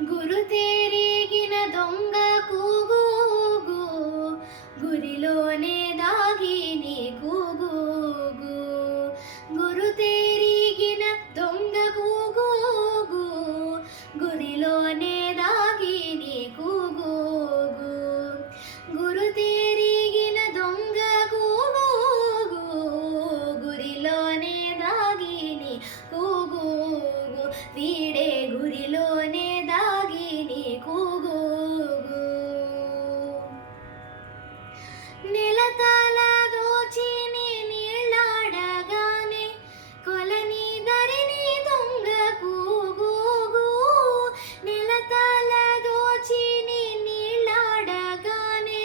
గురుతెరిగిన దొంగ కూగూగు, గురిలోనే దాగిని కూగూగు. గురుతెరిగిన దొంగ కూగూగు, గురిలోనే దాగిని కూగూగు. గురుతెరిగిన దొంగ కూగూగు, గురిలోనే దాగిని కూగూగు. వీడే గురిలోనే దాగిని కూగూగు. నెలతల దోచిని నీళ్ళాడగానే కొలని ధరిని దొంగ కూగూగు. నెలతల దోచిని నీళ్ళాడగానే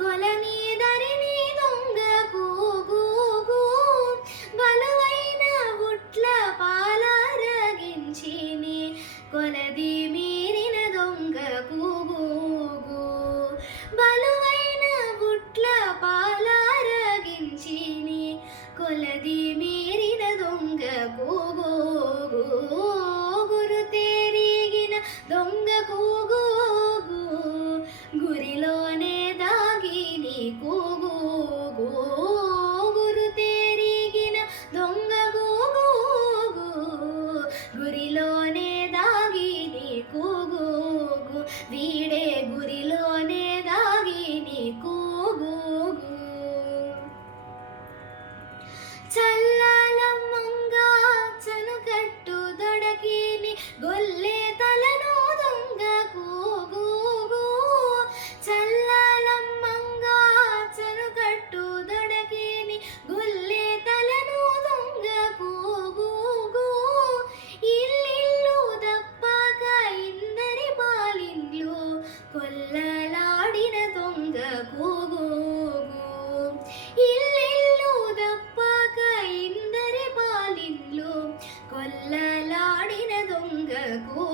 కొలని ధరిని దొంగ కూగూగు. బలువైన ఉట్ల పాలరగించిని కొలది మీరిన దొంగ కూగూగు. బలువైన ఉట్ల పాలరగించిని కొలది మీరిన దొంగ కూగూగు. గురుతెరిగిన దొంగ కూగూగు, గురిలోనే దాగిని కూగూగు. గురుతెరిగిన దొంగ కూగూగు, గురిలోనే దాగిని కూగూగు. వీడే గురిలోనే దాగిని కూగూగు. చల్లలమ్మంగా చనుకట్టు దొడకిని గొల్లె తలను దొంగ కూగూగు. చల్లలమ్మంగా చనుకట్టు దొడకిని గొల్లె తలను దొంగ కూగూగు. ఇల్లిల్లు దప్పక ఇందరి పాలిండ్లు కొల్లలాడిన దొంగ కూగూగు. ఇల్లిల్లు దప్పక ఇందరి పాలిండ్లు కొల్లలాడిన దొంగ కూగూగు.